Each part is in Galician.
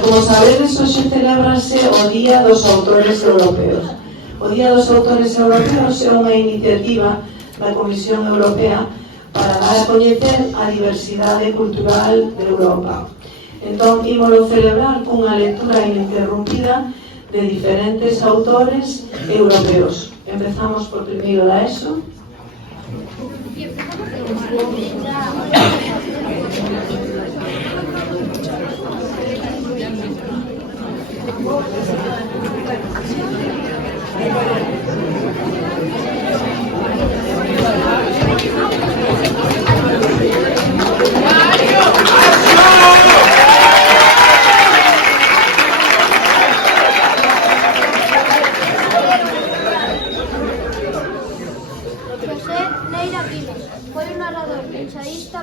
como sabedes, hoxe celebrase o Día dos Autores Europeos. O Día dos Autores Europeos é unha iniciativa da Comisión Europea para dar a coñecer a diversidade cultural de Europa. Entón, ímolo celebrar cunha lectura ininterrumpida de diferentes autores europeos. Empezamos por primeiro da ESO.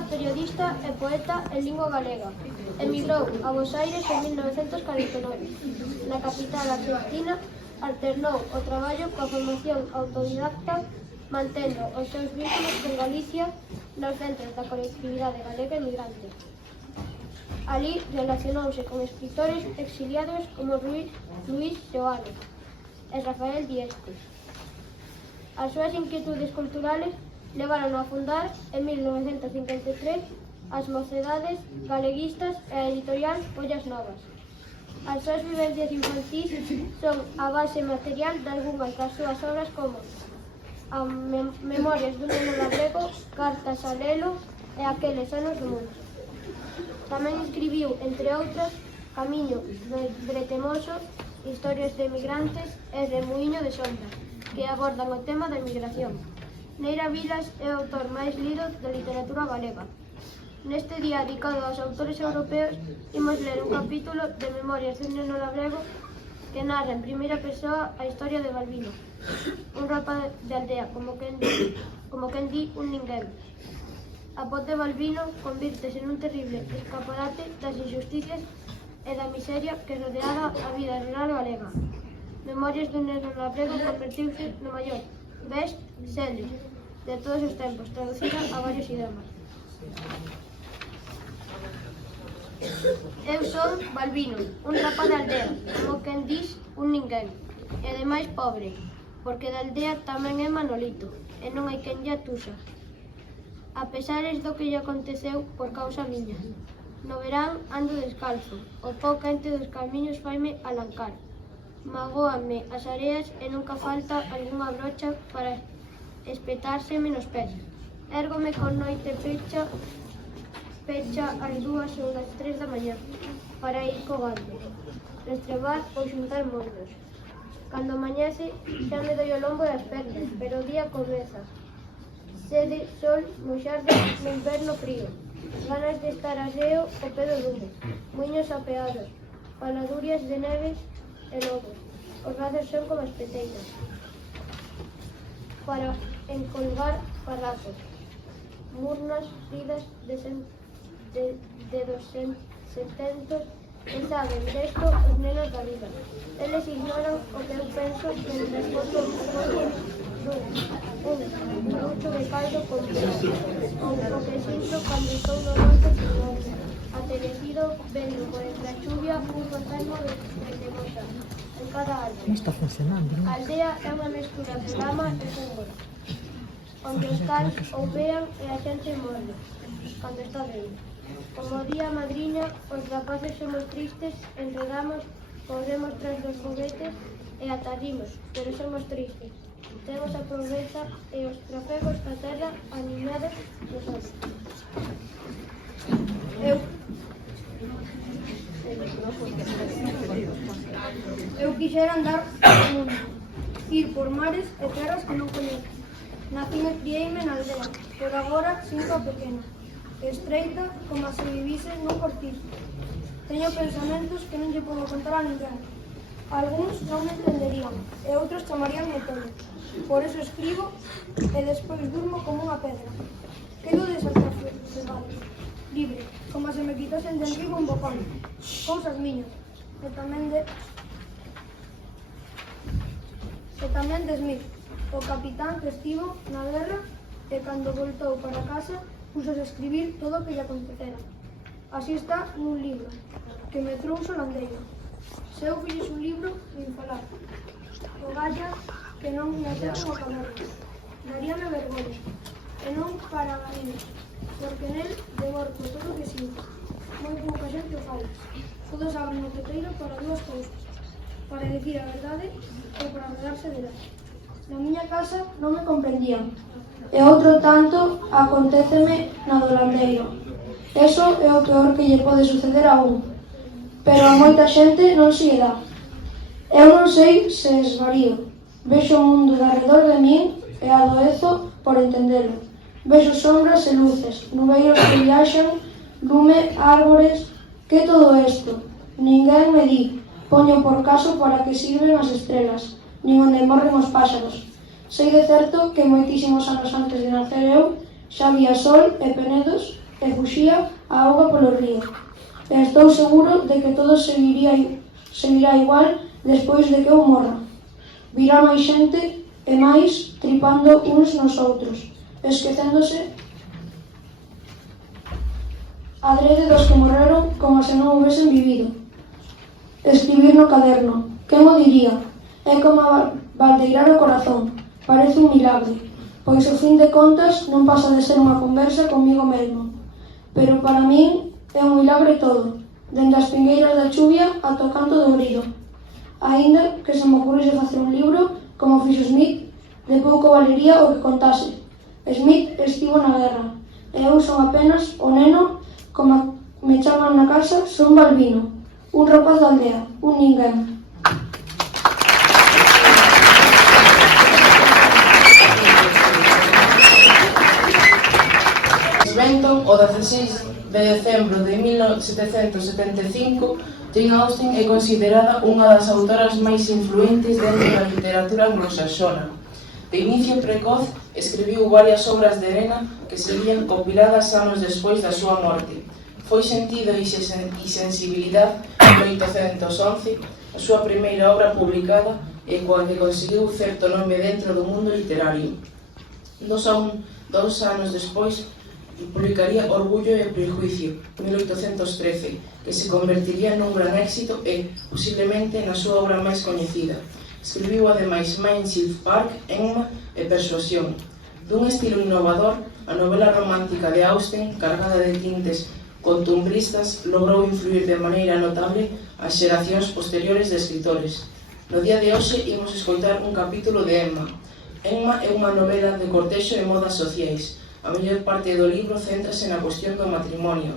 Periodista e poeta en lingua galega. Emigrou a Buenos Aires en 1949. Na capital argentina alternou o traballo coa formación autodidacta, mantendo os seus vínculos con Galicia nos centros da colectividade galega emigrante. Alí relacionouse con escritores exiliados como Luis Joano e Rafael Dieste. As súas inquietudes culturales levaron a fundar en 1953 as Mocedades Galeguistas e a editorial Follas Novas. As súas vivencias infantís son a base material de algunhas das súas obras como a Memorias dun neno labrego, Cartas a Lelo e Aqueles anos do mundo. Tamén escribiu, entre outras, Camiño Bretemoso, Historias de emigrantes e Remuíño de sombra, que abordan o tema da emigración. Neira Vilas é o autor máis lido da literatura galega. Neste día dedicado aos autores europeos, imos ler un capítulo de Memorias dun neno labrego que narra en primeira persoa a historia de Balbino, un rapaz de aldea, como quen di un ninguén. A voz de Balbino convírtese nun terrible escaparate das injusticias e da miseria que rodeaba a vida rural galega. Memorias dun neno labrego convertiuse no maior best-seller de todos os tempos, traducida a varios idiomas. Eu son Balbino, un rapaz de aldea, como quen dis un ninguén, e ademais pobre, porque da aldea tamén é Manolito, e non hai quen lle atusa. A pesares do que lle aconteceu por causa miña. No verán ando descalzo, o pó quente dos camiños faime alancar. Magóame as areas e nunca falta algunha brocha para espetárseme nos pés. Érgome con noite pecha as 2 ou as 3 da mañá para ir co gando, restrebar ou xuntar mordos. Cando amañece xa me doi o lombo e as pernas, pero o día comeza. Sede, sol, moxarde no inverno frío, ganas de estar aseo o pé do lume, muiños apeados, paladurias de neve e lobos. Os brazos son como as peteiras para encolgar farrapos, murnas ridas de 200 e saben desto os nenos da vida. Eles ignoran o que eu penso mentre foto un mucho de caldo con pera, ou o que sinto cando estou no monte silvestre, aterecido vendo por entre a chuvia un racimo de tremosa en cada árbol. Non está funcionando, non? A aldea é unha mestura de lama e fútbol, onde os cans ouvean e a xente morre cando está ben. Como día madriña, os rapaces somos tristes, enredamos, corremos tras dos foguetes e atarrimos, pero somos tristes. Temos a pobreza e os trafegos da terra animados nos olhos. Eu quixera andar o mundo, ir por mares e terras que non coñezo. Nacín e criei-me na aldea, pero agora sinto a pequena, estreita como se vivise nun cortizo. Teño pensamentos que non lle podo contar a ninguén. Algúns non me entenderían e outros chamaríanme tolo. Por eso escribo e despois durmo como unha pedra. Quedo desatrasado, libre, como se me quitasen de enriba un bocón. Cousas miñas, e tamén de Smith, o capitán que estivo na guerra e cando voltou para casa puxose a escribir todo o que lle acontecera. Así está nun libro que me trouxo Landeiro. Se eu fixes un libro, nin falar. O galla que non me atego a camerlo. Daríame vergoña. E non para galir, porque nel devorto todo o que sinto. Moi pouca xente o fala. Todos abren o peteiro para dúas cousas. Para decir a verdade ou para rodearse dela. Na miña casa non me comprendían. E outro tanto acontéceme na do Landeiro. Eso é o peor que lle pode suceder a un. Pero a moita xente non se lle dá. Eu non sei se esvarío. Vexo o mundo de arredor de min e adoezo por entendelo. Vexo sombras e luces, nubeiros que viaxan, lume, árbores. Que todo isto? Ninguén me di. Poño por caso para que sirven as estrelas, nin onde morren os páxaros. Sei de certo que moitísimos anos antes de nacer eu xa había sol e penedos e fuxía a auga polo río. E estou seguro de que todo seguirá igual despois de que eu morra. Virá máis xente e máis tripando uns nos outros, esquecéndose adrede dos que morreron como se non houvesen vivido. Escribir no caderno, quen o diría? É como baldeirar o corazón, parece un milagre, pois ao fin de contas non pasa de ser unha conversa comigo mesmo. Pero para min é un milagre todo, dende as pingueiras da chuvia ata o canto do grilo. Aínda que se me ocurrise facer un libro, como fixo Smith, de pouco valería o que contase. Smith estivo na guerra, e eu son apenas o neno, como me chaman na casa, son Balbino, un rapaz da aldea, un ninguén. Benton, o 16 de decembro de 1775, Jane Austen é considerada unha das autoras máis influentes dentro da literatura anglosaxona. De inicio precoz, escribiu varias obras de nena que serían compiladas anos despois da súa morte. Foi Sentido e sensibilidade, en 1811, a súa primeira obra publicada e coa que conseguiu certo nome dentro do mundo literario. Dos anos despois, publicaría Orgullo e Prejuicio, 1813, que se convertiría nun gran éxito e, posiblemente, na súa obra máis coñecida. Escribiu ademais Mansfield Park, Emma e Persuasión. Dun estilo innovador, a novela romántica de Austen, cargada de tintes costumbristas, logrou influir de maneira notable as xeracións posteriores de escritores. No día de hoxe imos escoitar un capítulo de Emma. Emma é unha novela de cortexo e modas sociais. A mellor parte do libro céntrase na cuestión do matrimonio.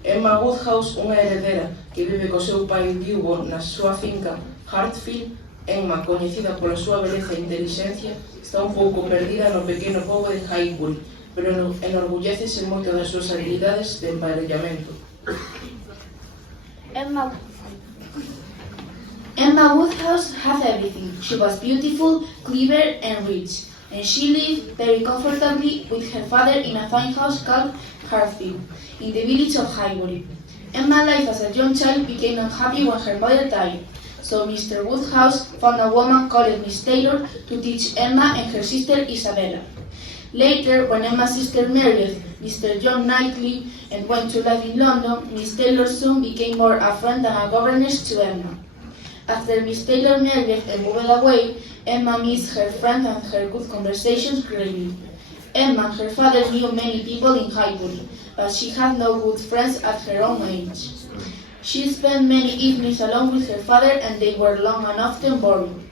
Emma Woodhouse, unha heredera que vive co seu pai viúvo na súa finca Hartfield. Emma, coñecida pola súa beleza e intelixencia, está un pouco perdida no pequeno pobo de Highbury, pero enorgullécese moito das súas habilidades de emparellamento. Emma Woodhouse had everything. She was beautiful, clever and rich, and she lived very comfortably with her father in a fine house called Hartfield, in the village of Highbury. Emma's life as a young child became unhappy when her mother died, so Mr. Woodhouse found a woman called Miss Taylor to teach Emma and her sister Isabella. Later, when Emma's sister married Mr. John Knightley and went to live in London, Miss Taylor soon became more a friend than a governess to Emma. After Miss Taylor married and moved away, Emma missed her friend and her good conversations greatly. Emma and her father knew many people in Highbury, but she had no good friends at her own age. She spent many evenings alone with her father, and they were long and often boring.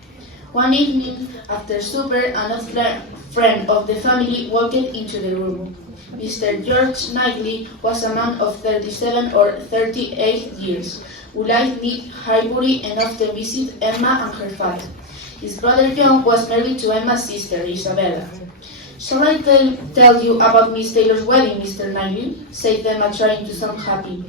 One evening, after supper, another friend of the family walked into the room. Mr. George Knightley was a man of 37 or 38 years, who lived near Highbury and often visited Emma and her father. His brother John was married to Emma's sister, Isabella. "Shall I tell you about Miss Taylor's wedding, Mr. Knightley?" said Emma, trying to sound happy.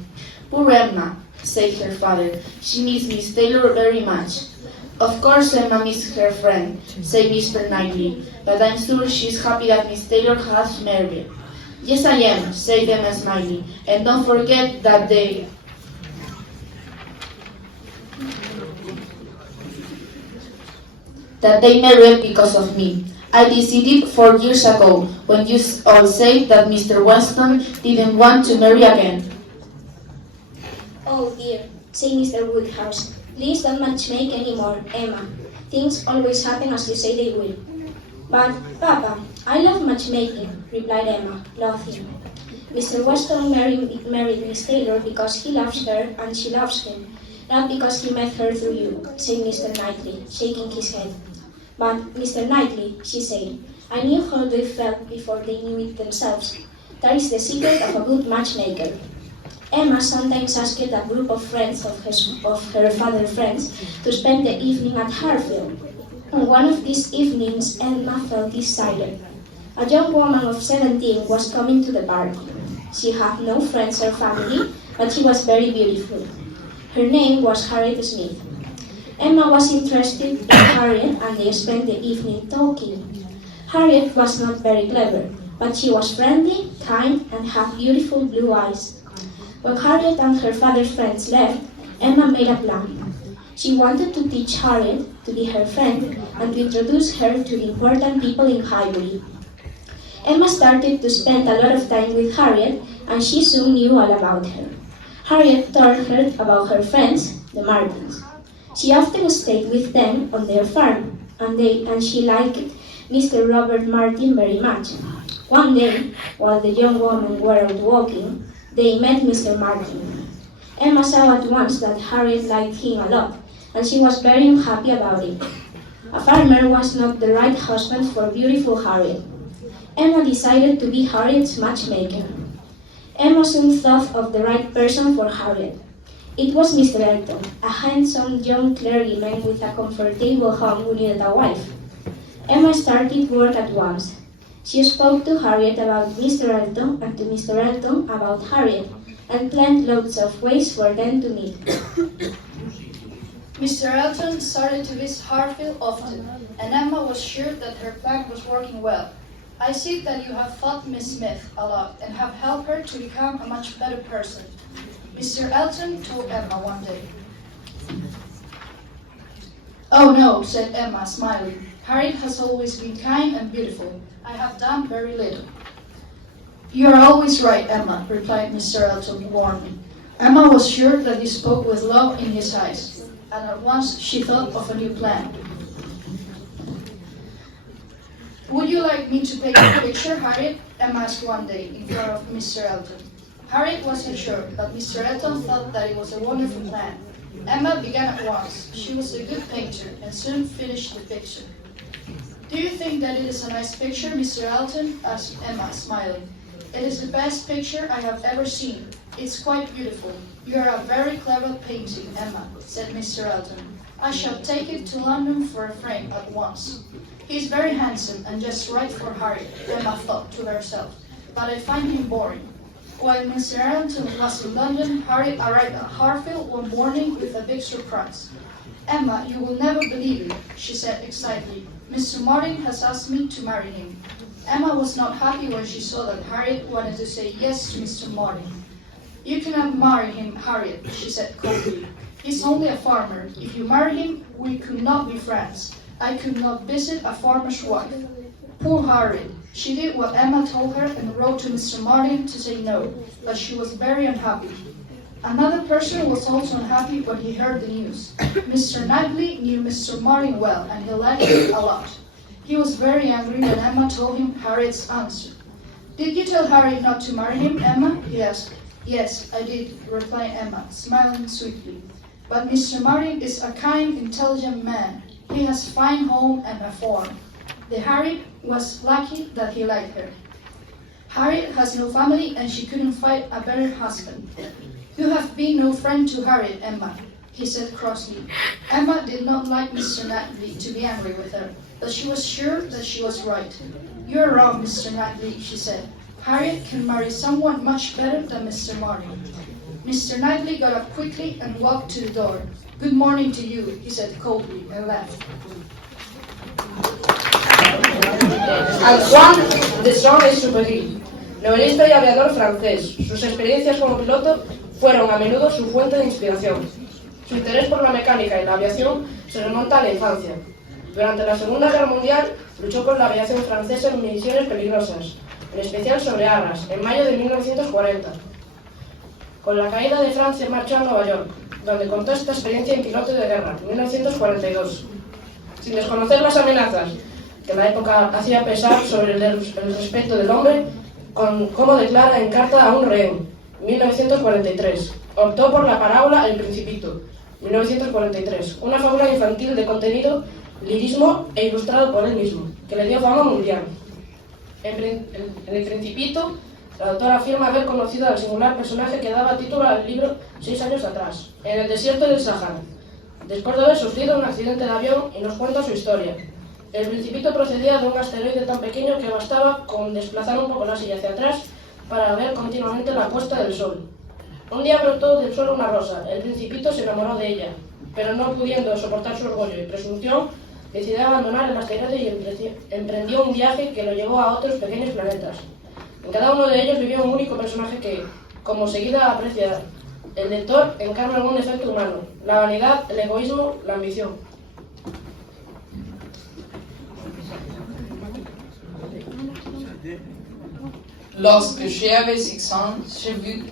"Poor Emma," said her father. "She misses Miss Taylor very much." "Of course Emma misses her friend," said Mr. Knightley, "but I'm sure she's happy that Miss Taylor has married." "Yes, I am," said Emma, smiling, "and don't forget that they married because of me. I decided 4 years ago, when you all said that Mr. Weston didn't want to marry again." Oh dear, said Mr. Woodhouse. Please don't matchmake anymore, Emma. Things always happen as you say they will. But, Papa, I love matchmaking, replied Emma, laughing. Mr. Weston married Miss Taylor because he loves her and she loves him, not because he met her through you, said Mr. Knightley, shaking his head. But, Mr. Knightley, she said, I knew how they felt before they knew it themselves. That is the secret of a good matchmaker. Emma sometimes asked a group of friends of her father's friends to spend the evening at Harfield. On one of these evenings, Emma felt decided. A young woman of 17 was coming to the party. She had no friends or family, but she was very beautiful. Her name was Harriet Smith. Emma was interested in Harriet and they spent the evening talking. Harriet was not very clever, but she was friendly, kind, and had beautiful blue eyes. When Harriet and her father's friends left, Emma made a plan. She wanted to teach Harriet to be her friend and to introduce her to the important people in Highbury. Emma started to spend a lot of time with Harriet, and she soon knew all about her. Harriet told her about her friends, the Martins. She often stayed with them on their farm, and she liked Mr. Robert Martin very much. One day, while the young women were out walking, they met Mr. Martin. Emma saw at once that Harriet liked him a lot, and she was very unhappy about it. A farmer was not the right husband for beautiful Harriet. Emma decided to be Harriet's matchmaker. Emma soon thought of the right person for Harriet. It was Mr. Elton, a handsome young clergyman with a comfortable home who needed a wife. Emma started work at once. She spoke to Harriet about Mr. Elton and to Mr. Elton about Harriet, and planned loads of ways for them to meet. Mr. Elton started to visit Harfield often, and Emma was sure that her plan was working well. I see that you have taught Miss Smith a lot and have helped her to become a much better person, Mr. Elton told Emma one day. Oh no, said Emma, smiling. Harriet has always been kind and beautiful. I have done very little. You are always right, Emma, replied Mr. Elton warmly. Emma was sure that he spoke with love in his eyes, and at once she thought of a new plan. Would you like me to take a picture, Harriet? Emma asked one day in front of Mr. Elton. Harriet wasn't sure, but Mr. Elton thought that it was a wonderful plan. Emma began at once. She was a good painter and soon finished the picture. Do you think that it is a nice picture, Mr. Elton? Asked Emma, smiling. It is the best picture I have ever seen. It's quite beautiful. You are a very clever painting, Emma, said Mr. Elton. I shall take it to London for a frame at once. He is very handsome and just right for Harriet, Emma thought to herself, but I find him boring. While Mr. Elton was in London, Harriet arrived at Harfield one morning with a big surprise. Emma, you will never believe it, she said excitedly. Mr. Martin has asked me to marry him. Emma was not happy when she saw that Harriet wanted to say yes to Mr. Martin. You cannot marry him, Harriet, she said coldly. He's only a farmer. If you marry him, we could not be friends. I could not visit a farmer's wife. Poor Harriet. She did what Emma told her and wrote to Mr. Martin to say no, but she was very unhappy. Another person was also unhappy when he heard the news. Mr. Knightley knew Mr. Martin well, and he liked him a lot. He was very angry when Emma told him Harriet's answer. Did you tell Harriet not to marry him, Emma? He asked. Yes, I did, replied Emma, smiling sweetly. But Mr. Martin is a kind, intelligent man. He has a fine home and a farm. The Harriet was lucky that he liked her. Harriet has no family and she couldn't find a better husband. You have been no friend to Harriet, Emma, he said crossly. Emma did not like Mr. Knightley to be angry with her, but she was sure that she was right. You're wrong, Mr. Knightley, she said. Harriet can marry someone much better than Mr. Martin. Mr. Knightley got up quickly and walked to the door. Good morning to you, he said coldly and laughed. Antoine de Saint-Exupéry, novelista y aviador francés. Sus experiencias como piloto fueron a menudo su fuente de inspiración. Su interés por la mecánica y la aviación se remonta a la infancia. Durante la Segunda Guerra Mundial luchó con la aviación francesa en misiones peligrosas, en especial sobre Arras, en mayo de 1940. Con la caída de Francia marchó a Nueva York, donde contó esta experiencia en Piloto de Guerra, en 1942. Sin desconocer las amenazas que la época hacía pesar sobre el respeto del hombre, como declara en Carta a un rehén, 1943. Optó por la parábola El Principito, 1943, una fábula infantil de contenido, lirismo e ilustrado por él mismo, que le dio fama mundial. En El Principito, la autora afirma haber conocido al singular personaje que daba título al libro 6 años atrás, en el desierto del Sahara, después de haber sufrido un accidente de avión, y nos cuenta su historia. El Principito procedía de un asteroide tan pequeño que bastaba con desplazar un poco la silla hacia atrás para ver continuamente la puesta del sol. Un día brotó del suelo una rosa. El Principito se enamoró de ella, pero no pudiendo soportar su orgullo y presunción, decidió abandonar el asteroide y emprendió un viaje que lo llevó a otros pequeños planetas. En cada uno de ellos vivía un único personaje que, como seguida aprecia el lector, encarna un efecto humano: la vanidad, el egoísmo, la ambición. Lorsque j'avais 6 ans, j'ai vu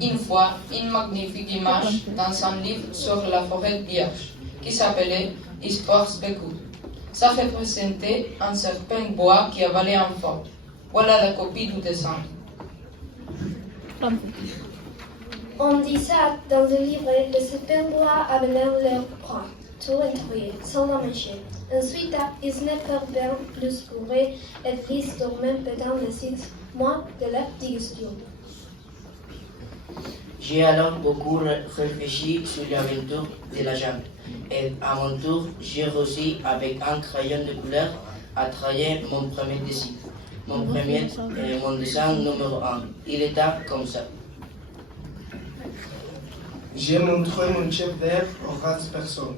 une fois une magnifique image dans un livre sur la forêt vierge qui s'appelait Histoire Bécou. Ça représentait un serpent bois qui avalait un fond. Voilà la copie du dessin. On dit ça dans le livre, le serpent bois avalait leur proie, tout entier, sans la manger. Ensuite, il n'est pas bien plus couré et glisse dormait pendant les 6 mois de la digestion. J'ai alors beaucoup réfléchi sur l'aventure de la jambe et à mon tour, j'ai réussi avec un crayon de couleur à travailler mon premier dessin. Mon dessin numéro 1, il était comme ça. J'ai montré mon chef d'œuvre aux 4 personnes.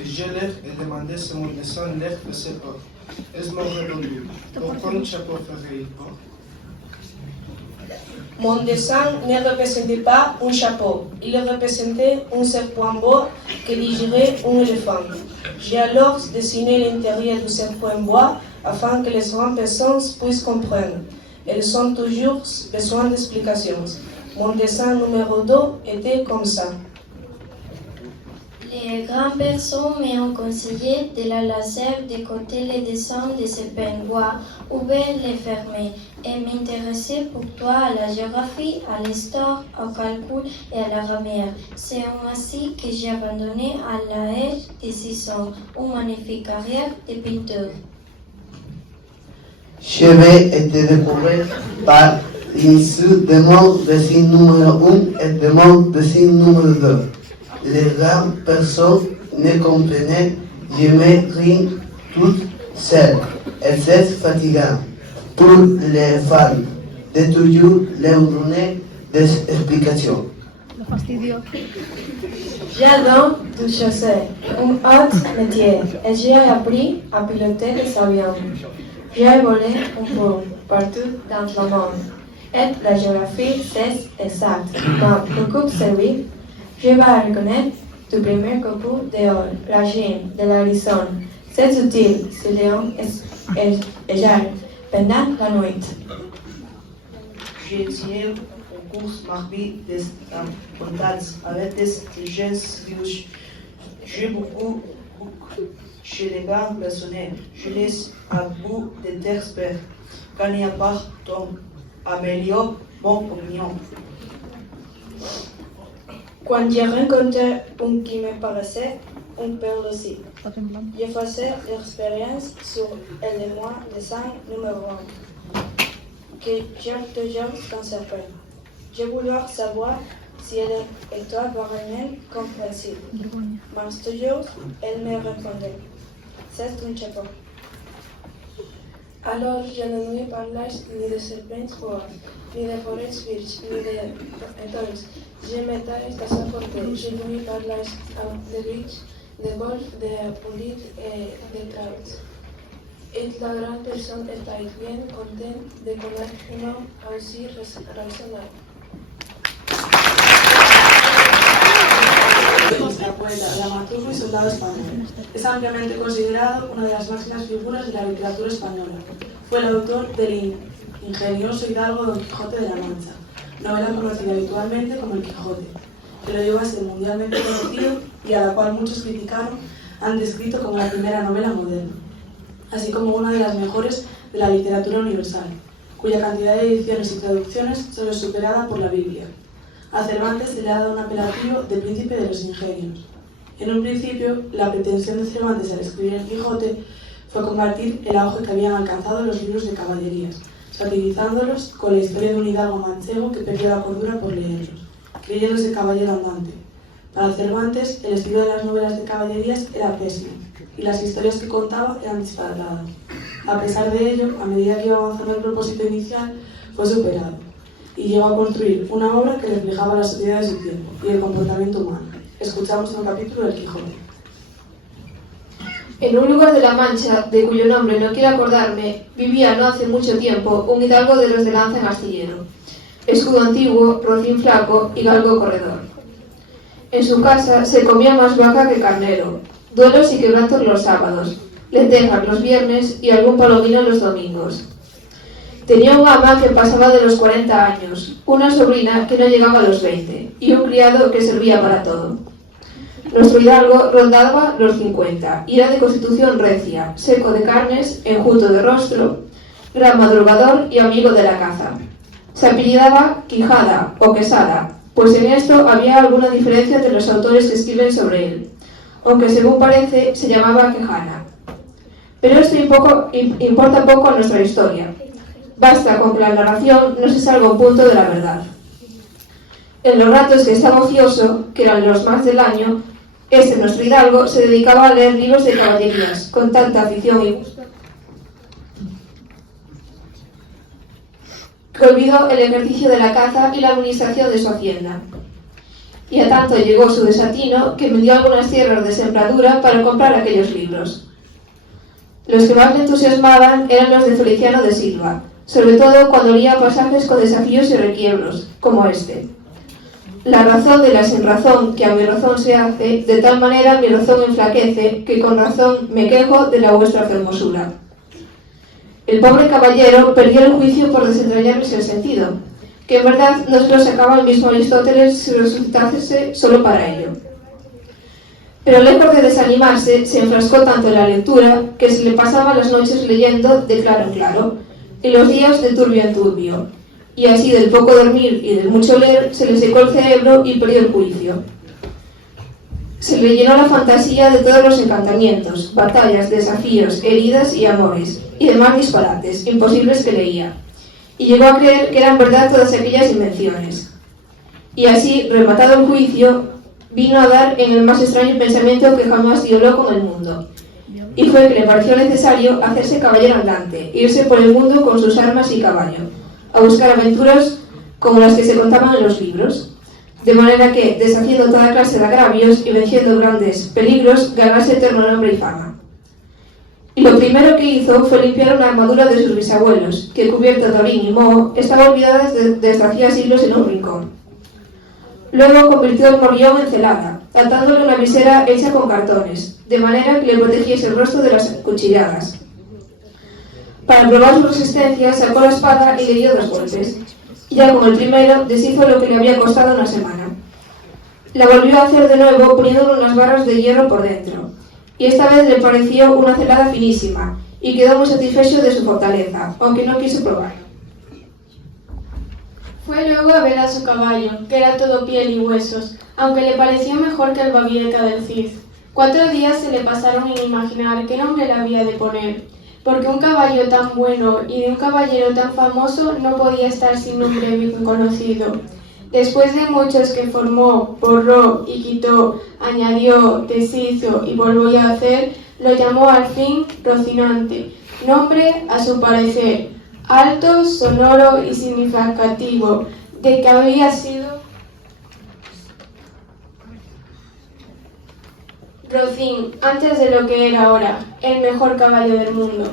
Et je leur ai demandé si mon dessin leur faisait peur. Elles m'ont répondu, aucun chapeau ferait peur. Mon dessin ne représentait pas un chapeau, il représentait un serpent bois qui dirigeait un éléphant. J'ai alors dessiné l'intérieur du serpent bois afin que les grandes personnes puissent comprendre. Elles ont toujours besoin d'explications. Mon dessin numéro 2 était comme ça. Les grandes personnes m'ont conseillé de la laisser de côté les dessins de serpents bois ou bien les fermer et m'intéresser pourtant à la géographie, à l'histoire, au calcul et à la grammaire. C'est ainsi que j'ai abandonné à l'âge de 6 ans une magnifique carrière de pinteur. J'avais été découvert par l'issue de mon dessin numéro 1 et de mon dessin numéro 2. Les grandes personnes ne comprenaient jamais rien toutes seules et c'est fatigant pour les femmes de toujours leur donner des explications. J'adore du chasser, un autre métier, et j'ai appris à piloter des avions. J'ai volé un peu partout dans le monde, et la géographie c'est exact, m'a beaucoup servi. Je vais reconnaître du premier coupon d'or, la Chine, de l'Arizona. C'est utile, ce lion est gère pendant la nuit. J'ai tiré une course marquée des contacts avec des jeunes riches. J'ai beaucoup chez les grands personnes. Je laisse à bout des experts. Quand il n'y a pas ton améliore mon opinion. Quand j'ai rencontré un qui me paraissait un peu lucide, j'ai fait l'expérience sur elle et moi, dessin numéro 1, que j'ai toujours conservé. J'ai voulu savoir si elle était vraiment compréhensible. Mais toujours, elle me répondait, c'est un chapeau. Alors, je ne lui parlais ni de serpents bois, ni de forêts virges, ni de étoiles. Je m'étais à sa portée. Je lui parlais de riches, de golf, de police et de traits. Et la grande personne était bien contente de connaître un homme aussi raisonnable. La poeta, dramaturgo y soldado español. Es ampliamente considerado una de las máximas figuras de la literatura española. Fue el autor del ingenioso hidalgo Don Quijote de la Mancha. novela conocida habitualmente como El Quijote, que lo llevó a ser mundialmente conocido y a la cual muchos criticaron han descrito como la primera novela moderna, así como una de las mejores de la literatura universal, cuya cantidad de ediciones y traducciones solo es superada por la Biblia. A Cervantes se le ha dado un apelativo de príncipe de los ingenios. En un principio, la pretensión de Cervantes al escribir El Quijote fue combatir el auge que habían alcanzado los libros de caballerías, satirizándolos con la historia de un hidalgo manchego que perdió la cordura por leerlos, creyéndose caballero andante. Para Cervantes, el estilo de las novelas de caballerías era pésimo, y las historias que contaba eran disparatadas. A pesar de ello, a medida que iba avanzando el propósito inicial, fue superado, y llegó a construir una obra que reflejaba la sociedad de su tiempo y el comportamiento humano. Escuchamos un capítulo del Quijote. En un lugar de la Mancha, de cuyo nombre no quiero acordarme, vivía no hace mucho tiempo un hidalgo de los de lanza en astillero, escudo antiguo, rocín flaco y galgo corredor. En su casa se comía más vaca que carnero, duelos y quebrantos los sábados, lentejas los viernes y algún palomino los domingos. Tenía un ama que pasaba de los 40 años, una sobrina que no llegaba a los 20 y un criado que servía para todo. Nuestro hidalgo rondaba los 50 y era de constitución recia, seco de carnes, enjuto de rostro, gran madrugador y amigo de la caza. Se apellidaba Quijada o Quesada, pues en esto había alguna diferencia entre los autores que escriben sobre él, aunque según parece se llamaba Quejana. Pero esto importa poco a nuestra historia. Basta con que la narración no se salga un punto de la verdad. En los ratos que estaba ocioso, que eran los más del año, nuestro hidalgo se dedicaba a leer libros de caballerías, con tanta afición y gusto, que olvidó el ejercicio de la caza y la administración de su hacienda. Y a tanto llegó su desatino que vendió algunas tierras de sembradura para comprar aquellos libros. Los que más le entusiasmaban eran los de Feliciano de Silva, sobre todo cuando leía pasajes con desafíos y requiebros, como este. La razón de la sinrazón que a mi razón se hace, de tal manera mi razón enflaquece, que con razón me quejo de la vuestra fermosura. El pobre caballero perdió el juicio por desentrañarles el sentido, que en verdad no se lo sacaba el mismo Aristóteles si resultase solo para ello. Pero lejos de desanimarse, se enfrascó tanto en la lectura que se le pasaba las noches leyendo de claro en claro, y los días de turbio en turbio, y así del poco dormir y del mucho leer se le secó el cerebro y perdió el juicio. Se le llenó la fantasía de todos los encantamientos, batallas, desafíos, heridas y amores, y demás disparates imposibles que leía, y llegó a creer que eran verdad todas aquellas invenciones. Y así, rematado el juicio, vino a dar en el más extraño pensamiento que jamás violó con el mundo, y fue que le pareció necesario hacerse caballero andante, irse por el mundo con sus armas y caballo, a buscar aventuras como las que se contaban en los libros, de manera que, deshaciendo toda clase de agravios y venciendo grandes peligros, ganase eterno nombre y fama. Y lo primero que hizo fue limpiar una armadura de sus bisabuelos, que cubierta de orín y moho, estaba olvidada desde hacía siglos en un rincón. Luego convirtió el morrión en celada, atándole una visera hecha con cartones, de manera que le protegiese el rostro de las cuchilladas. Para probar su resistencia, sacó la espada y le dio 2 golpes. Y ya con el primero, deshizo lo que le había costado una semana. La volvió a hacer de nuevo poniéndole unas barras de hierro por dentro, y esta vez le pareció una celada finísima, y quedó muy satisfecho de su fortaleza, aunque no quiso probarlo. Fue luego a ver a su caballo, que era todo piel y huesos, aunque le pareció mejor que el babieca del Cid. 4 días se le pasaron en imaginar qué nombre le había de poner, porque un caballo tan bueno y de un caballero tan famoso no podía estar sin nombre bien conocido. Después de muchos que formó, borró y quitó, añadió, deshizo y volvió a hacer, lo llamó al fin Rocinante, nombre, a su parecer, alto, sonoro y significativo, de que había sido Rocín, antes de lo que era ahora, el mejor caballo del mundo.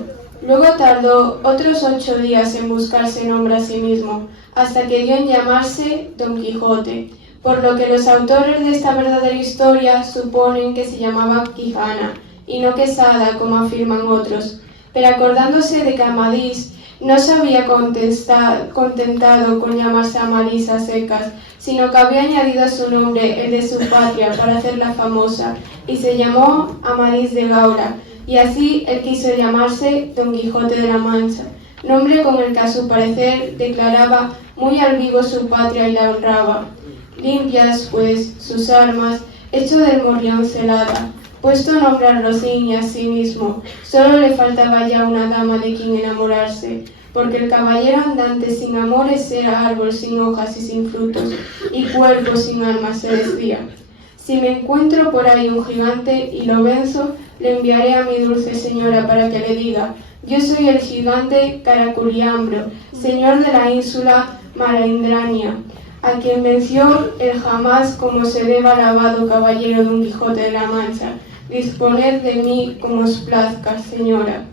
Luego tardó otros 8 días en buscarse nombre a sí mismo, hasta que dio en llamarse Don Quijote, por lo que los autores de esta verdadera historia suponen que se llamaba Quijana, y no Quesada, como afirman otros, pero acordándose de que Amadís No se había contentado con llamarse Amadís a secas, sino que había añadido a su nombre el de su patria para hacerla famosa, y se llamó Amadís de Gaura, y así él quiso llamarse Don Quijote de la Mancha, nombre con el que a su parecer declaraba muy al vivo su patria y la honraba. Limpias, pues, sus armas, hecho del morrión celada, puesto a nombrar Rociña a sí mismo, solo le faltaba ya una dama de quien enamorarse, porque el caballero andante sin amores era árbol sin hojas y sin frutos, y cuerpo sin alma se decía. Si me encuentro por ahí un gigante y lo venzo, le enviaré a mi dulce señora para que le diga: yo soy el gigante Caraculiambro, señor de la ínsula Malindrania, a quien venció el jamás como se debe alabado caballero Don Quijote de la Mancha. Disponed de mí como os plazca, señora.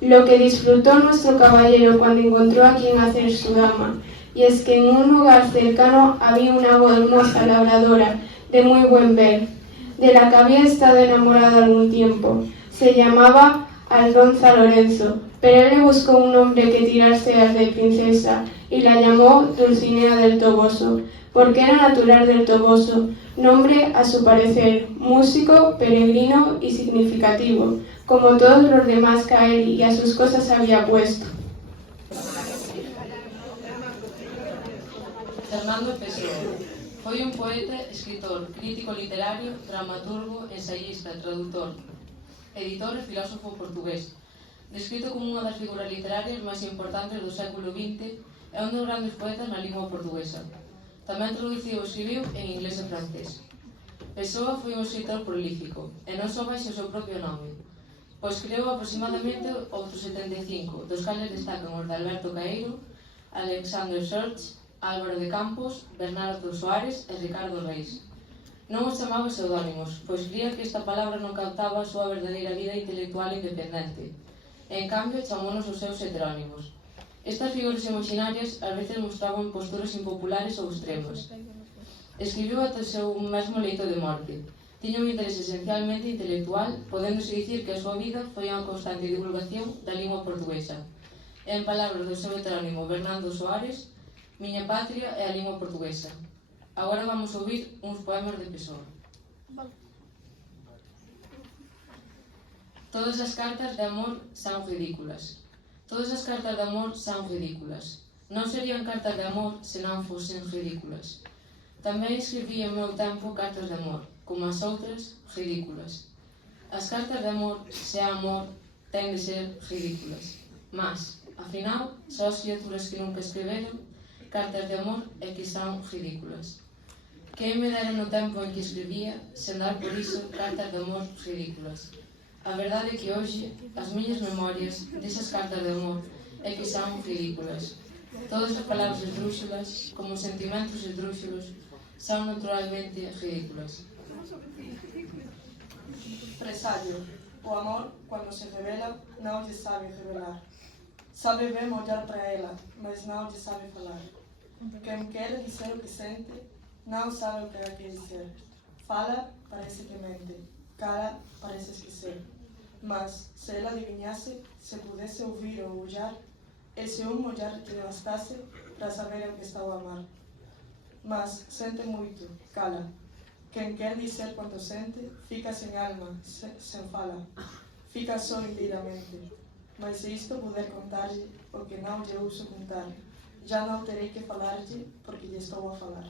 Lo que disfrutó nuestro caballero cuando encontró a quien hacer su dama, y es que en un lugar cercano había una hermosa labradora de muy buen ver, de la que había estado enamorado algún tiempo. Se llamaba Aldonza Lorenzo, pero él le buscó un nombre que tirase al de princesa y la llamó Dulcinea del Toboso, porque era natural del Toboso, nombre a su parecer músico, peregrino y significativo, como todos los demás que a él y a sus cosas había puesto. Fernando Pessoa foi un poeta, escritor, crítico literario, dramaturgo, ensayista, traductor, editor e filósofo portugués, descrito como unha das figuras literarias máis importantes do século XX e un dos grandes poetas na lingua portuguesa. Tamén traduciu e escribiu en inglés e francés. Pessoa foi un escritor prolífico, e non só baixo o seu propio nome, pois creou aproximadamente outros 75, dos cales destacan os de Alberto Caeiro, Alexandre Schertz, Álvaro de Campos, Bernardo Soares e Ricardo Reis. Non os chamaba pseudónimos, pois cría que esta palabra non captaba a súa verdadeira vida intelectual independente, e en cambio chamounos os seus heterónimos. Estas figuras imaginarias ás veces mostraban posturas impopulares ou extremas. Escribiu ata o seu mesmo leito de morte. Tiña un interés esencialmente intelectual, podéndose dicir que a súa vida foi unha constante divulgación da lingua portuguesa. En palabras do seu heterónimo Bernardo Soares, miña patria é a lingua portuguesa. Agora vamos ouvir uns poemas de Pessoa. Todas as cartas de amor son ridículas. Todas as cartas de amor son ridículas. Non serían cartas de amor se non fosen ridículas. Tamén escribí en meu tempo cartas de amor, como as outras, ridículas. As cartas de amor, se há amor, ten de ser ridículas. Mas, afinal, só as criaturas que nunca escreveron cartas de amor é que son ridículas. Quen me dera no tempo en que escribía, sen dar por iso cartas de amor ridículas. A verdade é que hoxe as miñas memorias desas cartas de amor é que son ridículas. Todas as palabras esdrúxulas, como sentimentos esdrúxulos, son naturalmente ridículas. Presagio. O amor, cuando se revela, non lle sabe revelar. Sabe ben ollar para ela, mas non lle sabe falar. Quen quere dizer o que sente, non sabe o que ela quer dizer. Fala, parece que mente. Cala, parece esquecer. Mas, se ela adivinhase, se pudese ouvir ou ollar, e se un ollar lle bastase para saber o que estaba a amar. Mas, sente moito, cala. Quen quer dizer quanto sente, fica sen alma, sen fala. Fica só inteiramente. Mas se isto puder contarlle, o que non lle uso contar, já non terei que falarlle, porque lle estou a falar.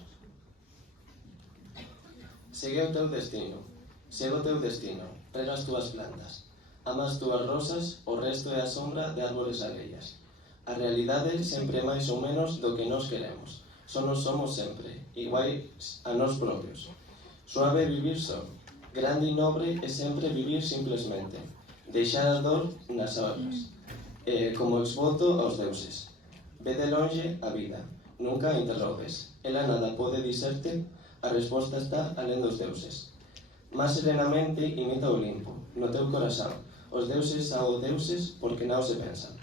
Segue o teu destino, segue o teu destino, rega as túas plantas, ama as túas rosas, o resto é a sombra de árbores alleias. A realidade sempre é máis ou menos do que nós queremos, só nos somos sempre, iguais a nós propios. Suave vivir só, grande e nobre é sempre vivir simplesmente, deixar a dor nas horas, como exvoto aos deuses. Ve de longe a vida, nunca a interrogues, ela nada pode dicerte, a resposta está alén dos deuses. Más serenamente imita o Olimpo, no teu corazón, os deuses ao deuses porque non se pensan.